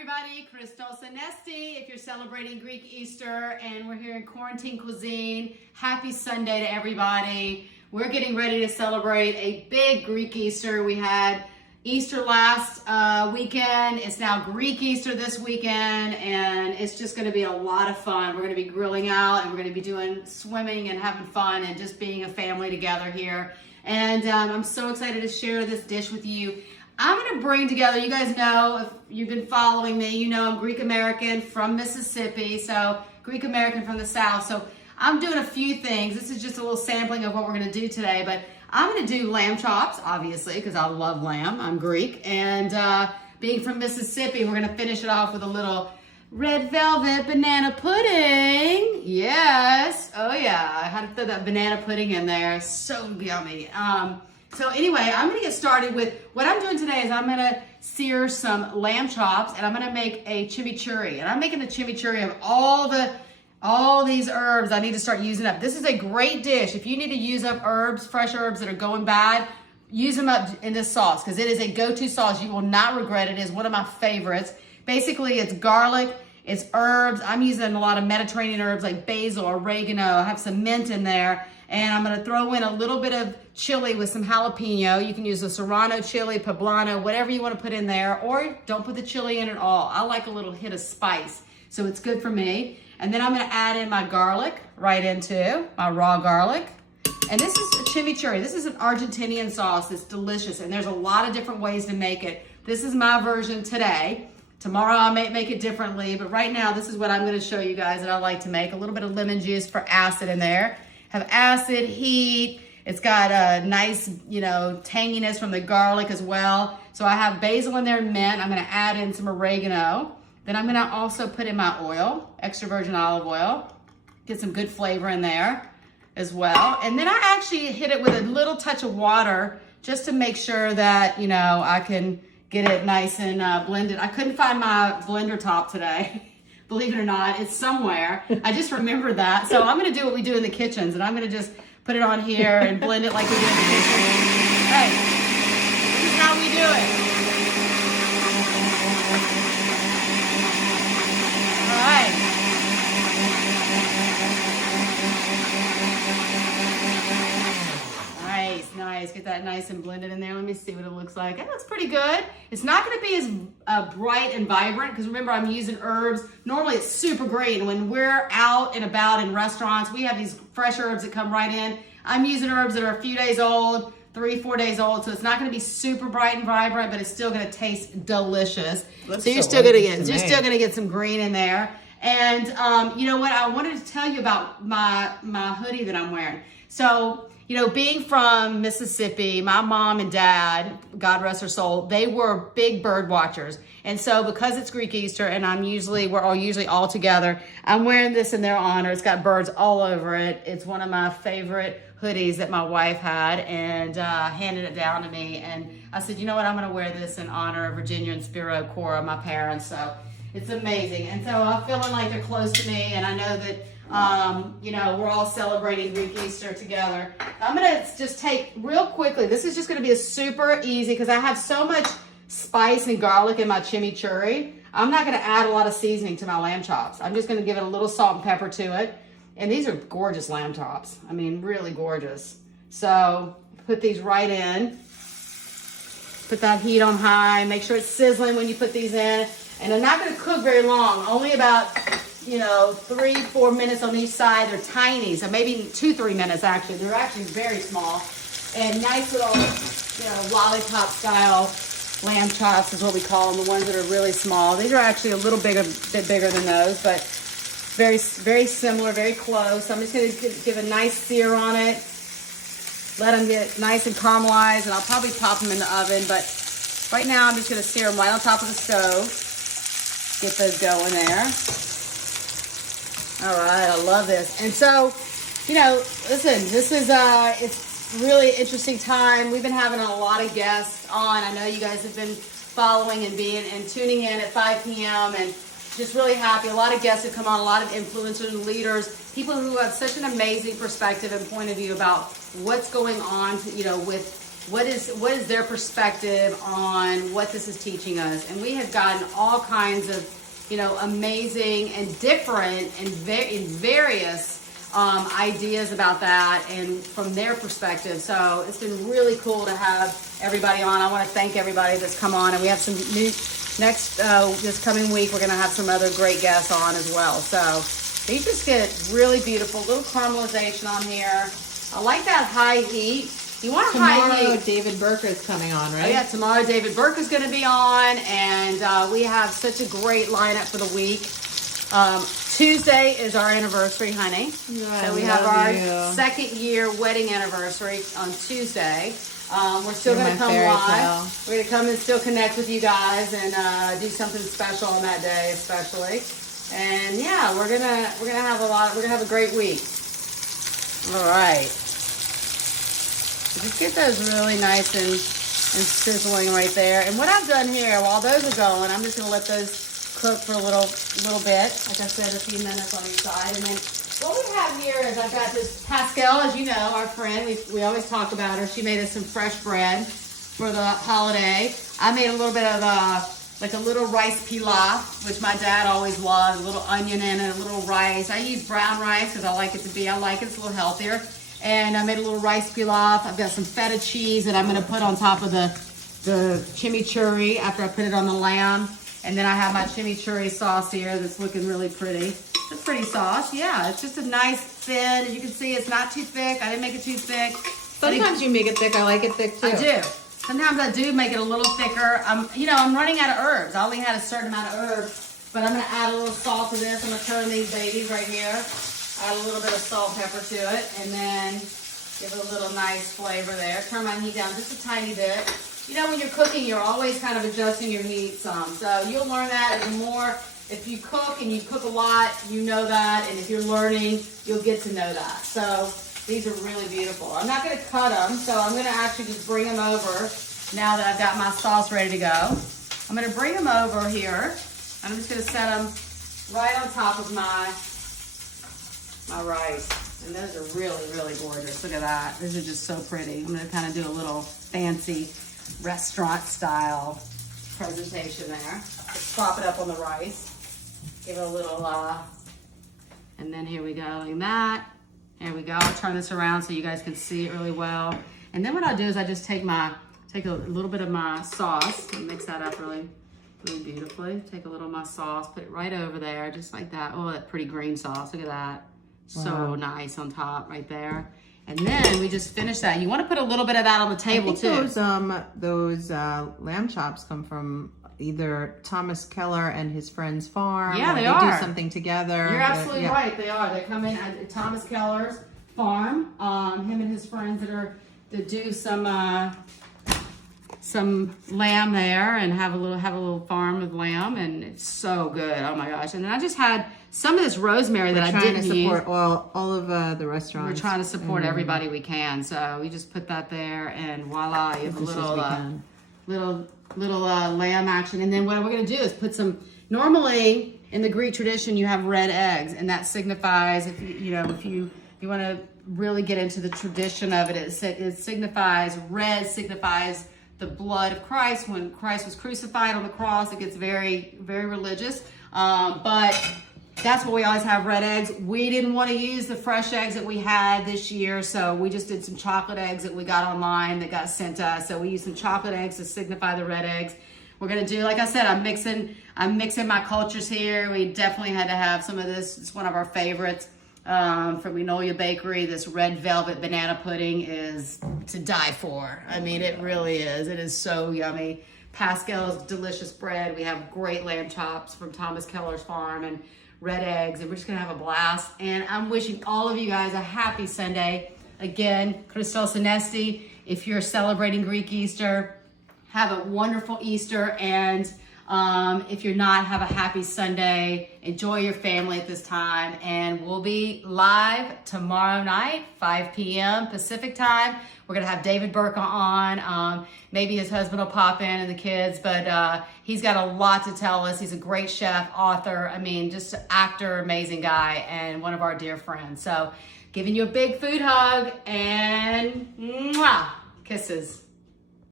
everybody, Christos and Anesti, if you're celebrating Greek Easter, and we're here in CORA-ntine Cuisine. Happy Sunday to everybody. We're getting ready to celebrate a big Greek Easter. We had Easter last weekend. It's now Greek Easter this weekend, and it's just gonna be a lot of fun. We're gonna be grilling out, and we're gonna be doing swimming and having fun and just being a family together here. And I'm so excited to share this dish with you. I'm gonna bring together, you guys know, if you've been following me, you know I'm Greek American from Mississippi, so Greek American from the South. So I'm doing a few things. This is just a little sampling of what we're gonna do today, but I'm gonna do lamb chops, obviously, because I love lamb, I'm Greek. And being from Mississippi, we're gonna finish it off with a little red velvet banana pudding. Yes, oh yeah, I had to throw that banana pudding in there, so yummy. So anyway, I'm gonna get started with, what I'm doing today is I'm gonna sear some lamb chops and I'm gonna make a chimichurri. And I'm making the chimichurri of all these herbs I need to start using up. This is a great dish. If you need to use up herbs, fresh herbs that are going bad, use them up in this sauce because it is a go-to sauce. You will not regret it. It is one of my favorites. Basically, it's garlic, it's herbs. I'm using a lot of Mediterranean herbs like basil, oregano. I have some mint in there. And I'm gonna throw in a little bit of chili with some jalapeno. You can use a serrano chili, poblano, whatever you wanna put in there, or don't put the chili in at all. I like a little hit of spice, so it's good for me. And then I'm gonna add in my garlic right into, my raw garlic. And this is a chimichurri. This is an Argentinian sauce that's delicious, and there's a lot of different ways to make it. This is my version today. Tomorrow I may make it differently, but right now this is what I'm gonna show you guys that I like to make. A little bit of lemon juice for acid in there. Have acid, heat. It's got a nice, tanginess from the garlic as well. So I have basil in there and mint. I'm gonna add in some oregano. Then I'm gonna also put in my oil, extra virgin olive oil. Get some good flavor in there as well. And then I actually hit it with a little touch of water just to make sure that, I can get it nice and blended. I couldn't find my blender top today. Believe it or not, it's somewhere. I just remembered that. So I'm gonna do what we do in the kitchens, and I'm gonna just put it on here and blend it like we do in the kitchen. Hey, this is how we do it. All right. Nice, get that nice and blended in there. Let me see what it looks like. It looks pretty good. It's not gonna be as bright and vibrant because remember I'm using herbs. Normally it's super green. When we're out and about in restaurants, we have these fresh herbs that come right in. I'm using herbs that are a few days old, 3-4 days old, so it's not gonna be super bright and vibrant, but it's still gonna taste delicious. So you're still gonna get some green in there. And you know what? I wanted to tell you about my hoodie that I'm wearing. So, being from Mississippi, my mom and dad, God rest their soul, they were big bird watchers. And so because it's Greek Easter and we're usually all together, I'm wearing this in their honor. It's got birds all over it. It's one of my favorite hoodies that my wife had and handed it down to me. And I said, you know what, I'm gonna wear this in honor of Virginia and Spiro, Cora, my parents. So it's amazing. And so I'm feeling like they're close to me, and I know that we're all celebrating Greek Easter together. I'm gonna just take real quickly, this is just gonna be a super easy, because I have so much spice and garlic in my chimichurri. I'm not gonna add a lot of seasoning to my lamb chops. I'm just gonna give it a little salt and pepper to it. And these are gorgeous lamb chops. I mean, really gorgeous. So put these right in. Put that heat on high. Make sure it's sizzling when you put these in. And I'm not gonna cook very long, only about 3-4 minutes on each side. They're tiny, so maybe 2-3 minutes actually. They're actually very small. And nice little, lollipop style lamb chops is what we call them, the ones that are really small. These are actually a little bit bigger than those, but very, very similar, very close. So I'm just gonna give a nice sear on it. Let them get nice and caramelized, and I'll probably pop them in the oven, but right now I'm just gonna sear them right on top of the stove. Get those going there. All right, I love this. And so, listen, this is, it's really interesting time. We've been having a lot of guests on. I know you guys have been following and tuning in at 5 p.m. and just really happy. A lot of guests have come on, a lot of influencers and leaders, people who have such an amazing perspective and point of view about what's going on, with what is their perspective on what this is teaching us. And we have gotten all kinds of, amazing and different and various ideas about that and from their perspective. So it's been really cool to have everybody on. I want to thank everybody that's come on, and we have some new this coming week we're going to have some other great guests on as well. So these just get really beautiful, little caramelization on here. I like that high heat. You want a high heat. Tomorrow David Burke is coming on, right? Oh yeah, tomorrow David Burke is going to be on, and we have such a great lineup for the week. Tuesday is our anniversary, honey. So we have our second year wedding anniversary on Tuesday. We're still going to come live. We're going to come and still connect with you guys and do something special on that day, especially. And yeah, we're gonna have a great week. All right. So just get those really nice and sizzling right there. And what I've done here, while those are going, I'm just gonna let those cook for a little bit. Like I said, a few minutes on each side. And then what we have here is I've got this Pascal, as you know, our friend. We always talk about her. She made us some fresh bread for the holiday. I made a little bit of like a little rice pilaf, which my dad always loved. A little onion in it, a little rice. I use brown rice because I like it, it's a little healthier. And I made a little rice pilaf. I've got some feta cheese that I'm gonna put on top of the chimichurri after I put it on the lamb. And then I have my chimichurri sauce here that's looking really pretty. It's a pretty sauce, yeah. It's just a nice thin, as you can see, it's not too thick. I didn't make it too thick. Sometimes you make it thick, I like it thick too. I do. Sometimes I do make it a little thicker. I'm running out of herbs. I only had a certain amount of herbs, but I'm gonna add a little salt to this. I'm gonna turn these babies right here. Add a little bit of salt, pepper to it, and then give it a little nice flavor there. Turn my heat down just a tiny bit. When you're cooking, you're always kind of adjusting your heat some. So you'll learn that the more, if you cook and you cook a lot, you know that. And if you're learning, you'll get to know that. So these are really beautiful. I'm not gonna cut them, so I'm gonna actually just bring them over now that I've got my sauce ready to go. I'm gonna bring them over here. I'm just gonna set them right on top of my rice. And those are really, really gorgeous. Look at that. These are just so pretty. I'm gonna kind of do a little fancy restaurant style presentation there. Just prop it up on the rice. Give it a little, and then here we go, like that. There we go. I'll turn this around so you guys can see it really well. And then what I'll do is I just take a little bit of my sauce and mix that up really, really beautifully. Take a little of my sauce, put it right over there, just like that. Oh, that pretty green sauce. Look at that. Wow. So nice on top right there. And then we just finish that. You want to put a little bit of that on the table too. Those lamb chops come from either Thomas Keller and his friend's farm. Yeah, they are. Do something together. You're absolutely right. They are. They come in at Thomas Keller's farm. Him and his friends that do some lamb there and have a little farm of lamb, and it's so good. Oh my gosh! And then I just had some of this rosemary that I didn't use. We're trying to support all of the restaurants. We're trying to support everybody we can, so we just put that there, and voila, you have a little lamb action. And then what we're gonna do is put some. Normally in the Greek tradition, you have red eggs, and that signifies if you want to really get into the tradition of it, it signifies red signifies the blood of Christ. When Christ was crucified on the cross, it gets very, very religious. But that's what we always have, red eggs. We didn't want to use the fresh eggs that we had this year, so we just did some chocolate eggs that we got online that got sent to us. So we used some chocolate eggs to signify the red eggs. We're gonna do, like I said, I'm mixing my cultures here. We definitely had to have some of this. It's one of our favorites. From Magnolia Bakery, this red velvet banana pudding is to die for. I mean, it really is. It is so yummy. Pascal's delicious bread. We have great lamb chops from Thomas Keller's farm and red eggs, and we're just gonna have a blast. And I'm wishing all of you guys a happy Sunday. Again, Christos Anesti. If you're celebrating Greek Easter, have a wonderful Easter, and if you're not, have a happy Sunday. Enjoy your family at this time, and we'll be live tomorrow night, 5 p.m. Pacific time. We're gonna have David Burke on. Maybe his husband will pop in and the kids, but he's got a lot to tell us. He's a great chef, author, I mean, just actor, amazing guy, and one of our dear friends. So giving you a big food hug, and mwah, kisses.